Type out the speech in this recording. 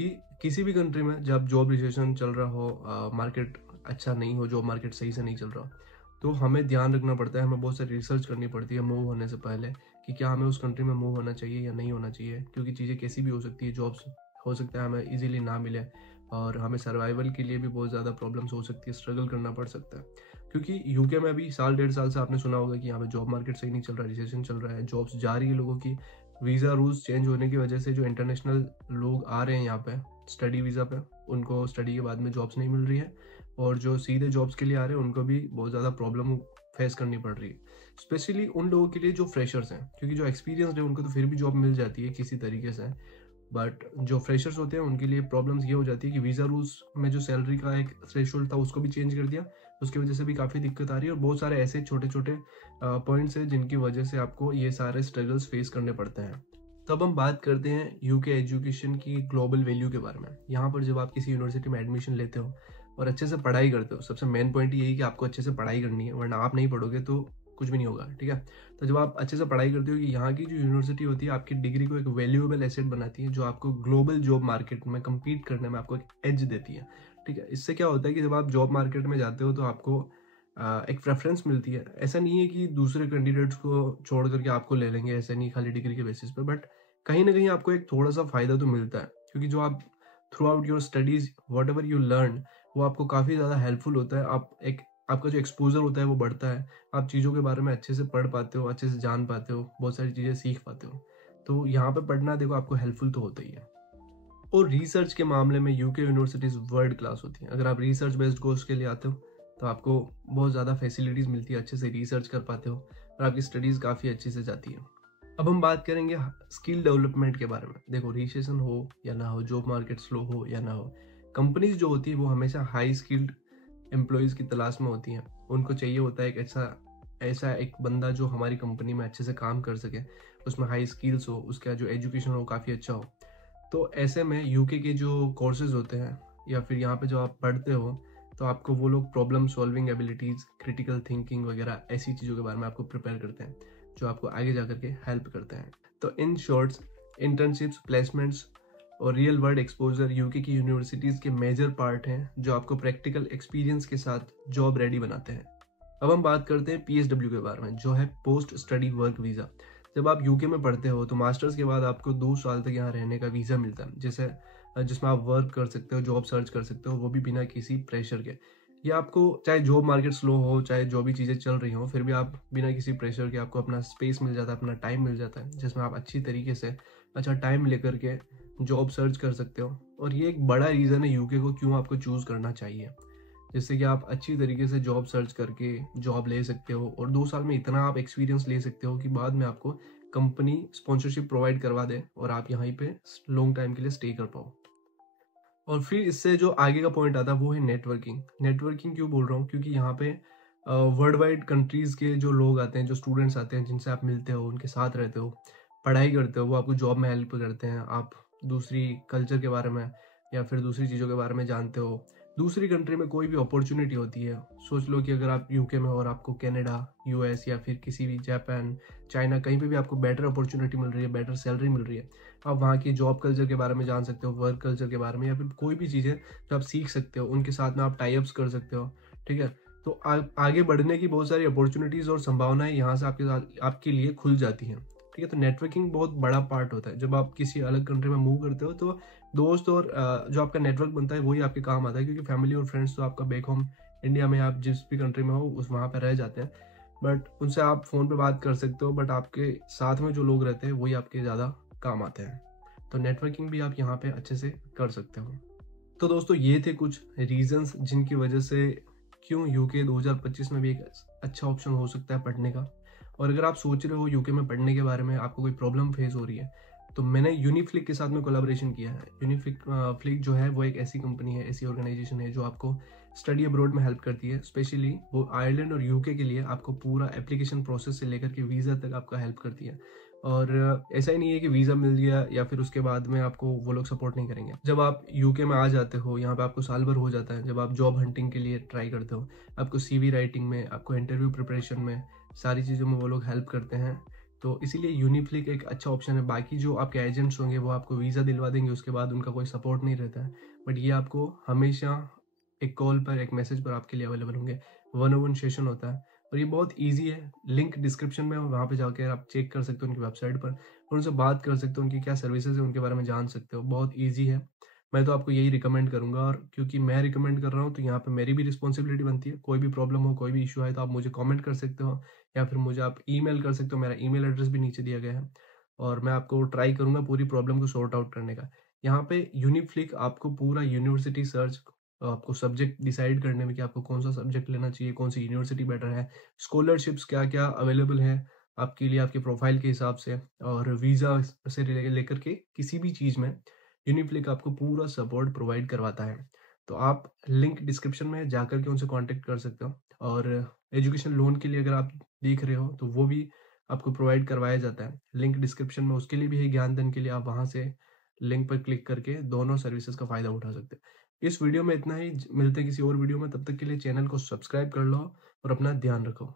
कि किसी भी कंट्री में जब जॉब रिसेशन चल रहा हो, मार्केट अच्छा नहीं हो, जॉब मार्केट सही से नहीं चल रहा, तो हमें ध्यान रखना पड़ता है, हमें बहुत सारी रिसर्च करनी पड़ती है मूव होने से पहले कि क्या हमें उस कंट्री में मूव होना चाहिए या नहीं होना चाहिए, क्योंकि चीज़ें कैसी भी हो सकती है, जॉब्स हो सकता है हमें इजीली ना मिले और हमें सर्वाइवल के लिए भी बहुत ज़्यादा प्रॉब्लम्स हो सकती है, स्ट्रगल करना पड़ सकता है। क्योंकि यूके में अभी साल 1.5 साल से आपने सुना होगा कि यहाँ पे जॉब मार्केट सही नहीं चल रहा है, रिसेशन चल रहा है, जॉब्स जा रही है लोगों की। वीज़ा रूल्स चेंज होने की वजह से जो इंटरनेशनल लोग आ रहे हैं यहाँ पे स्टडी वीज़ा पे, उनको स्टडी के बाद में जॉब्स नहीं मिल रही है, और जो सीधे जॉब्स के लिए आ रहे हैं उनको भी बहुत ज़्यादा प्रॉब्लम फेस करनी पड़ रही है, स्पेशली उन लोगों के लिए जो फ्रेशर्स हैं, क्योंकि जो एक्सपीरियंस है उनको तो फिर भी जॉब मिल जाती है किसी तरीके से, बट जो फ्रेशर्स होते हैं उनके लिए प्रॉब्लम्स ये हो जाती है कि वीज़ा रूल्स में जो सैलरी का एक थ्रेशोल्ड था उसको भी चेंज कर दिया, उसकी वजह से भी काफ़ी दिक्कत आ रही है, और बहुत सारे ऐसे छोटे छोटे पॉइंट्स हैं जिनकी वजह से आपको ये सारे स्ट्रगल्स फेस करने पड़ते हैं। तब हम बात करते हैं यूके एजुकेशन की ग्लोबल वैल्यू के बारे में। यहाँ पर जब आप किसी यूनिवर्सिटी में एडमिशन लेते हो और अच्छे से पढ़ाई करते हो, सबसे मेन पॉइंट यही कि आपको अच्छे से पढ़ाई करनी है, वरना आप नहीं पढ़ोगे तो कुछ भी नहीं होगा, ठीक है। तो जब आप अच्छे से पढ़ाई करते हो कि यहाँ की जो यूनिवर्सिटी होती है आपकी डिग्री को एक वैल्यूएबल एसेट बनाती है, जो आपको ग्लोबल जॉब मार्केट में कम्पीट करने में आपको एक एज देती है, ठीक है। इससे क्या होता है कि जब आप जॉब मार्केट में जाते हो तो आपको एक प्रेफरेंस मिलती है। ऐसा नहीं है कि दूसरे कैंडिडेट्स को छोड़ करके आपको ले लेंगे, ऐसा नहीं खाली डिग्री के बेसिस पे, बट कहीं ना कहीं आपको एक थोड़ा सा फायदा तो मिलता है, क्योंकि जो आप through out your studies what ever you learn, वो आपको काफ़ी ज़्यादा हेल्पफुल होता है। आपका जो एक्सपोजर होता है वो बढ़ता है, आप चीज़ों के बारे में अच्छे से पढ़ पाते हो, अच्छे से जान पाते हो, बहुत सारी चीज़ें सीख पाते हो। तो यहाँ पे पढ़ना देखो आपको हेल्पफुल तो होता ही है। और रिसर्च के मामले में यूके यूनिवर्सिटीज़ वर्ल्ड क्लास होती हैं। अगर आप रिसर्च बेस्ड कोर्स के लिए आते हो तो आपको बहुत ज़्यादा फैसिलिटीज़ मिलती है, अच्छे से रिसर्च कर पाते हो और आपकी स्टडीज़ काफ़ी अच्छे से जाती है। अब हम बात करेंगे स्किल डेवलपमेंट के बारे में। देखो, रिसेशन हो या ना हो, जॉब मार्केट स्लो हो या ना हो, कंपनीज जो होती है वो हमेशा हाई स्किल्ड एम्प्लॉयज़ की तलाश में होती हैं। उनको चाहिए होता है एक ऐसा ऐसा एक बंदा जो हमारी कंपनी में अच्छे से काम कर सके, उसमें हाई स्किल्स हो, उसका जो एजुकेशन हो काफ़ी अच्छा हो। तो ऐसे में यूके के जो कोर्सेज होते हैं या फिर यहाँ पे जो आप पढ़ते हो, तो आपको वो लोग problem solving abilities, critical thinking वगैरह ऐसी चीज़ों के बारे में आपको प्रिपेयर करते हैं, जो आपको आगे जा करके हेल्प करते हैं। तो इन शॉर्ट्स, इंटर्नशिप्स, प्लेसमेंट्स और रियल वर्ल्ड एक्सपोजर यूके की यूनिवर्सिटीज़ के मेजर पार्ट हैं, जो आपको प्रैक्टिकल एक्सपीरियंस के साथ जॉब रेडी बनाते हैं। अब हम बात करते हैं पीएसडब्ल्यू के बारे में, जो है पोस्ट स्टडी वर्क वीज़ा। जब आप यूके में पढ़ते हो तो मास्टर्स के बाद आपको 2 साल तक यहाँ रहने का वीज़ा मिलता है, जिसमें आप वर्क कर सकते हो, जॉब सर्च कर सकते हो, वो भी बिना किसी प्रेशर के। ये आपको चाहे जॉब मार्केट स्लो हो, चाहे जो भी चीज़ें चल रही हो, फिर भी आप बिना किसी प्रेशर के आपको अपना स्पेस मिल जाता है, अपना टाइम मिल जाता है, जिसमें आप अच्छी तरीके से अच्छा टाइम लेकर के जॉब सर्च कर सकते हो। और ये एक बड़ा रीज़न है यूके को क्यों आपको चूज़ करना चाहिए, जिससे कि आप अच्छी तरीके से जॉब सर्च करके जॉब ले सकते हो और 2 साल में इतना आप एक्सपीरियंस ले सकते हो कि बाद में आपको कंपनी स्पॉन्सरशिप प्रोवाइड करवा दे और आप यहाँ पे लॉन्ग टाइम के लिए स्टे कर पाओ। और फिर इससे जो आगे का पॉइंट आता है वो है नेटवर्किंग। नेटवर्किंग क्यों बोल रहा हूँ, क्योंकि यहाँ पे वर्ल्ड वाइड कंट्रीज़ के जो लोग आते हैं, जो स्टूडेंट्स आते हैं, जिनसे आप मिलते हो, उनके साथ रहते हो, पढ़ाई करते हो, वो आपको जॉब में हेल्प करते हैं। आप दूसरी कल्चर के बारे में या फिर दूसरी चीज़ों के बारे में जानते हो। दूसरी कंट्री में कोई भी अपॉर्चुनिटी होती है, सोच लो कि अगर आप यूके में हो और आपको कनाडा, यूएस या फिर किसी भी जापान, चाइना, कहीं पे भी आपको बेटर अपॉर्चुनिटी मिल रही है, बेटर सैलरी मिल रही है, आप वहाँ की जॉब कल्चर के बारे में जान सकते हो, वर्क कल्चर के बारे में, या फिर कोई भी चीज़ें जो आप सीख सकते हो, उनके साथ में आप टाई अप्स कर सकते हो, ठीक है। तो आगे बढ़ने की बहुत सारी अपॉर्चुनिटीज़ और संभावनाएं यहाँ से आपके लिए खुल जाती हैं, ठीक है। तो नेटवर्किंग बहुत बड़ा पार्ट होता है। जब आप किसी अलग कंट्री में मूव करते हो तो दोस्त और जो आपका नेटवर्क बनता है वही आपके काम आता है, क्योंकि फैमिली और फ्रेंड्स तो आपका बैक होम इंडिया में, आप जिस भी कंट्री में हो उस वहाँ पर रह जाते हैं, बट उनसे आप फ़ोन पे बात कर सकते हो, बट आपके साथ में जो लोग रहते हैं वही आपके ज़्यादा काम आते हैं। तो नेटवर्किंग भी आप यहाँ पे अच्छे से कर सकते हो। तो दोस्तों, ये थे कुछ रीजंस जिनकी वजह से क्यों यूके 2025 में भी एक अच्छा ऑप्शन हो सकता है पढ़ने का। और अगर आप सोच रहे हो यूके में पढ़ने के बारे में, आपको कोई प्रॉब्लम फेस हो रही है, तो मैंने यूनिफ्लिक के साथ में कोलैबोरेशन किया है। यूनिफ्लिक जो है वो एक ऐसी कंपनी है, ऐसी ऑर्गेनाइजेशन है जो आपको स्टडी अब्रॉड में हेल्प करती है। स्पेशली वो आयरलैंड और यूके के लिए आपको पूरा एप्लीकेशन प्रोसेस से लेकर के वीज़ा तक आपका हेल्प करती है। और ऐसा ही नहीं है कि वीज़ा मिल गया या फिर उसके बाद में आपको वो लोग सपोर्ट नहीं करेंगे। जब आप यूके में आ जाते हो, यहाँ पे आपको साल भर हो जाता है, जब आप जॉब हंटिंग के लिए ट्राई करते हो, आपको सीवी राइटिंग में, आपको इंटरव्यू प्रिपरेशन में, सारी चीज़ों में वो लोग हेल्प करते हैं। तो इसीलिए यूनिफ्लिक एक अच्छा ऑप्शन है। बाकी जो आपके एजेंट्स होंगे वो आपको वीज़ा दिलवा देंगे, उसके बाद उनका कोई सपोर्ट नहीं रहता है। बट ये आपको हमेशा एक कॉल पर, एक मैसेज पर आपके लिए अवेलेबल होंगे। 1-on-1 सेशन होता है और ये बहुत ईज़ी है। लिंक डिस्क्रिप्शन में, वहाँ पे जाकर आप चेक कर सकते हो उनकी वेबसाइट पर और उनसे बात कर सकते हो, उनकी क्या सर्विसेज़ है उनके बारे में जान सकते हो। बहुत ईज़ी है। मैं तो आपको यही रिकमेंड करूँगा और क्योंकि मैं रिकमेंड कर रहा हूँ तो यहाँ पे मेरी भी रिस्पॉन्सिबिलिटी बनती है। कोई भी प्रॉब्लम हो, कोई भी इश्यू आए तो आप मुझे कमेंट कर सकते हो या फिर मुझे आप ईमेल कर सकते हो। मेरा ईमेल एड्रेस भी नीचे दिया गया है और मैं आपको ट्राई करूँगा पूरी प्रॉब्लम को सॉर्ट आउट करने का। यहाँ पे यूनिफ्लिक आपको पूरा यूनिवर्सिटी सर्च, आपको सब्जेक्ट डिसाइड करने में कि आपको कौन-सा सब्जेक्ट लेना चाहिए, कौन-सी यूनिवर्सिटी बेटर है, स्कॉलरशिप्स क्या-क्या अवेलेबल हैं आपके लिए आपके प्रोफाइल के हिसाब से और वीज़ा से लेकर के किसी भी चीज़ में यूनिफ्लिक आपको पूरा सपोर्ट प्रोवाइड करवाता है। तो आप लिंक डिस्क्रिप्शन में जाकर के उनसे कॉन्टैक्ट कर सकते हो और एजुकेशन लोन के लिए अगर आप देख रहे हो तो वो भी आपको प्रोवाइड करवाया जाता है। लिंक डिस्क्रिप्शन में उसके लिए भी है, ज्ञानधन के लिए आप वहाँ से लिंक पर क्लिक करके दोनों सर्विसेज का फ़ायदा उठा सकते हैं। इस वीडियो में इतना ही, मिलते हैं किसी और वीडियो में, तब तक के लिए चैनल को सब्सक्राइब कर लो और अपना ध्यान रखो।